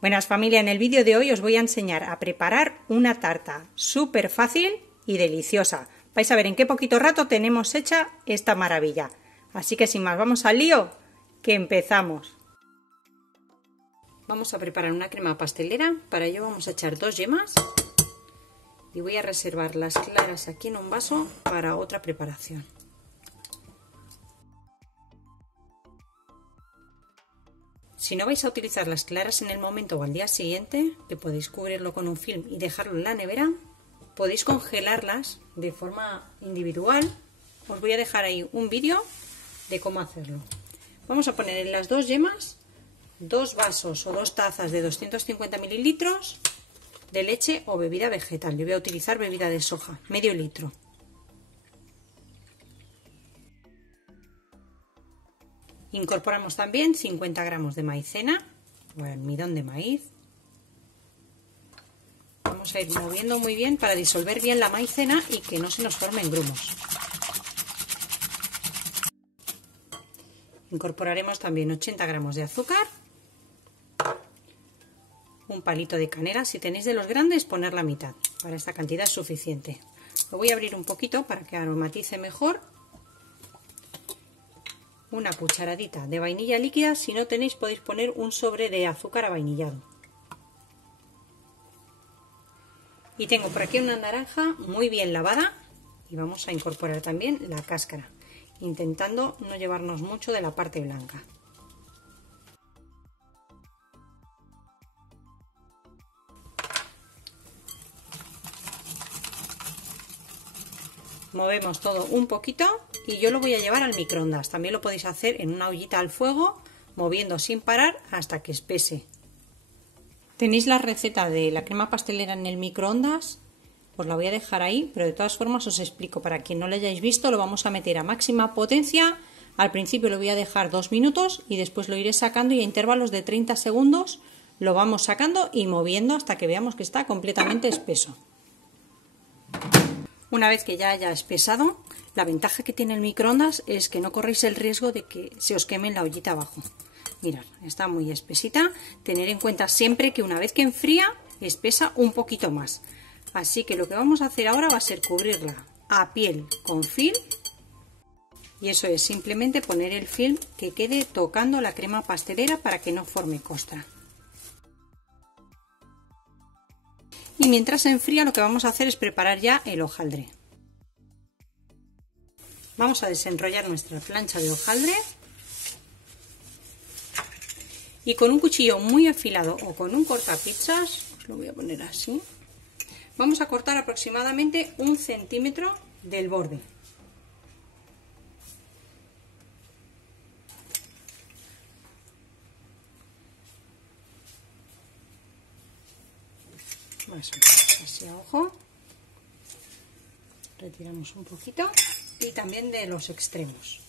Buenas familia, en el vídeo de hoy os voy a enseñar a preparar una tarta súper fácil y deliciosa. Vais a ver en qué poquito rato tenemos hecha esta maravilla. Así que sin más, vamos al lío, que empezamos. Vamos a preparar una crema pastelera. Para ello vamos a echar 2 yemas y voy a reservar las claras aquí en un vaso para otra preparación. Si no vais a utilizar las claras en el momento o al día siguiente, que podéis cubrirlo con un film y dejarlo en la nevera, podéis congelarlas de forma individual. Os voy a dejar ahí un vídeo de cómo hacerlo. Vamos a poner en las 2 yemas 2 vasos o 2 tazas de 250 mililitros de leche o bebida vegetal. Yo voy a utilizar bebida de soja, medio litro. Incorporamos también 50 gramos de maicena o almidón de maíz. Vamos a ir moviendo muy bien para disolver bien la maicena y que no se nos formen grumos. Incorporaremos también 80 gramos de azúcar, un palito de canela. Si tenéis de los grandes, poner la mitad. Para esta cantidad es suficiente. Lo voy a abrir un poquito para que aromatice mejor. Una cucharadita de vainilla líquida. Si no tenéis, podéis poner un sobre de azúcar avainillado. Y tengo por aquí una naranja muy bien lavada y vamos a incorporar también la cáscara, intentando no llevarnos mucho de la parte blanca. Movemos todo un poquito y yo lo voy a llevar al microondas. También lo podéis hacer en una ollita al fuego, moviendo sin parar hasta que espese. Tenéis la receta de la crema pastelera en el microondas, os la voy a dejar ahí, pero de todas formas os explico. Para quien no lo hayáis visto, lo vamos a meter a máxima potencia. Al principio lo voy a dejar 2 minutos y después lo iré sacando, y a intervalos de 30 segundos lo vamos sacando y moviendo hasta que veamos que está completamente espeso. Una vez que ya haya espesado, la ventaja que tiene el microondas es que no corréis el riesgo de que se os queme en la ollita abajo. Mirad, está muy espesita. Tener en cuenta siempre que una vez que enfría, espesa un poquito más. Así que lo que vamos a hacer ahora va a ser cubrirla a piel con film. Y eso es simplemente poner el film que quede tocando la crema pastelera para que no forme costra. Y mientras se enfría, lo que vamos a hacer es preparar ya el hojaldre. Vamos a desenrollar nuestra plancha de hojaldre y con un cuchillo muy afilado o con un cortapizzas, os lo voy a poner así, vamos a cortar aproximadamente 1 centímetro del borde. Más o menos así a ojo. Retiramos un poquito y también de los extremos.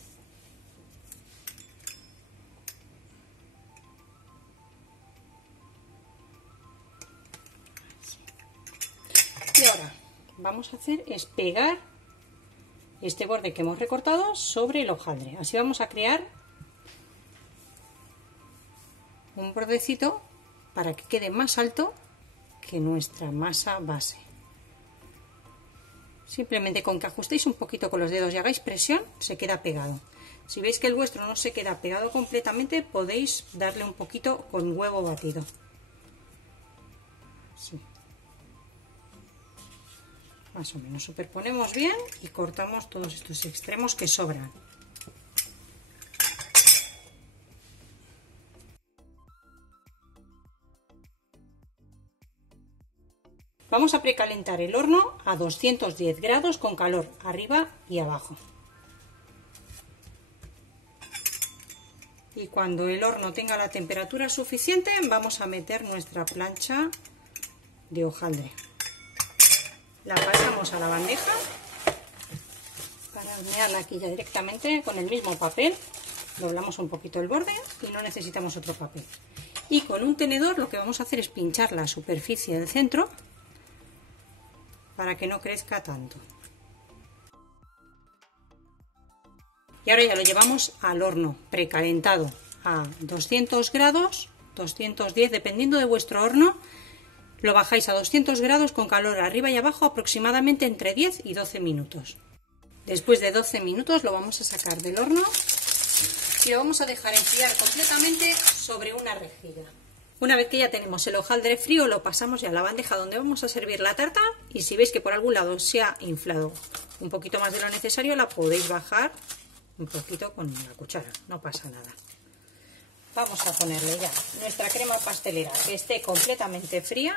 Y ahora vamos a hacer es pegar este borde que hemos recortado sobre el hojaldre. Así vamos a crear un bordecito para que quede más alto que nuestra masa base. Simplemente con que ajustéis un poquito con los dedos y hagáis presión, se queda pegado. Si veis que el vuestro no se queda pegado completamente, podéis darle un poquito con huevo batido. Así. Más o menos superponemos bien y cortamos todos estos extremos que sobran. Vamos a precalentar el horno a 210 grados con calor arriba y abajo. Y cuando el horno tenga la temperatura suficiente, vamos a meter nuestra plancha de hojaldre. La pasamos a la bandeja para hornearla aquí ya directamente con el mismo papel. Doblamos un poquito el borde y no necesitamos otro papel. Y con un tenedor lo que vamos a hacer es pinchar la superficie del centro para que no crezca tanto. Y ahora ya lo llevamos al horno precalentado a 200 grados 210, dependiendo de vuestro horno. Lo bajáis a 200 grados con calor arriba y abajo aproximadamente entre 10 y 12 minutos. Después de 12 minutos lo vamos a sacar del horno y lo vamos a dejar enfriar completamente sobre una rejilla. Una vez que ya tenemos el hojaldre frío, lo pasamos ya a la bandeja donde vamos a servir la tarta, y si veis que por algún lado se ha inflado un poquito más de lo necesario, la podéis bajar un poquito con la cuchara, no pasa nada. Vamos a ponerle ya nuestra crema pastelera que esté completamente fría.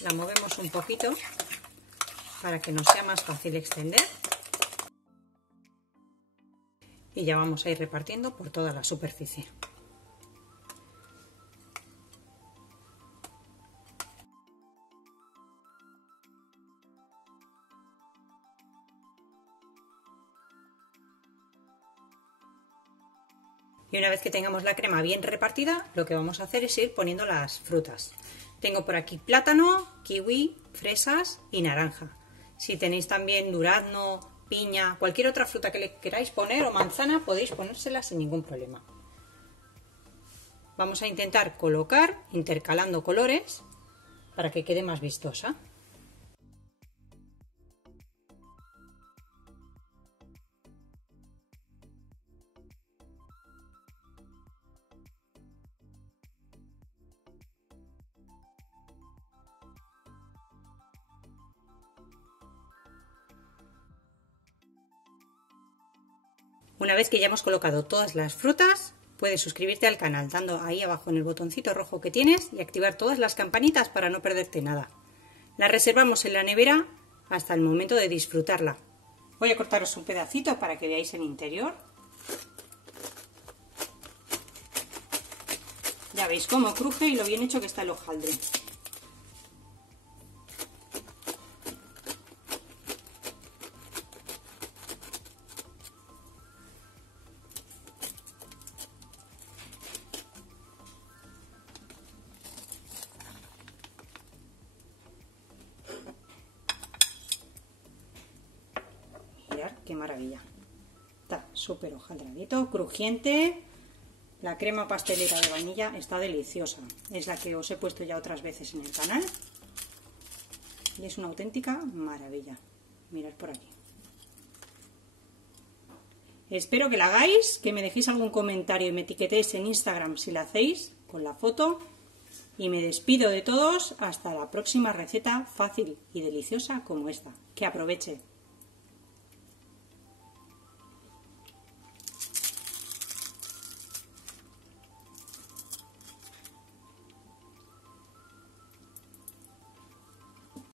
La movemos un poquito para que nos sea más fácil extender. Y ya vamos a ir repartiendo por toda la superficie. Y una vez que tengamos la crema bien repartida, lo que vamos a hacer es ir poniendo las frutas. Tengo por aquí plátano, kiwi, fresas y naranja. Si tenéis también durazno, piña, cualquier otra fruta que le queráis poner o manzana, podéis ponérsela sin ningún problema. Vamos a intentar colocar intercalando colores para que quede más vistosa. Una vez que ya hemos colocado todas las frutas, puedes suscribirte al canal dando ahí abajo en el botoncito rojo que tienes y activar todas las campanitas para no perderte nada. La reservamos en la nevera hasta el momento de disfrutarla. Voy a cortaros un pedacito para que veáis el interior. Ya veis cómo cruje y lo bien hecho que está el hojaldre. Mirad qué maravilla. Está súper hojaldradito, crujiente. La crema pastelera de vainilla está deliciosa. Es la que os he puesto ya otras veces en el canal. Y es una auténtica maravilla. Mirad por aquí. Espero que la hagáis, que me dejéis algún comentario y me etiquetéis en Instagram si la hacéis con la foto. Y me despido de todos hasta la próxima receta fácil y deliciosa como esta. Que aproveche.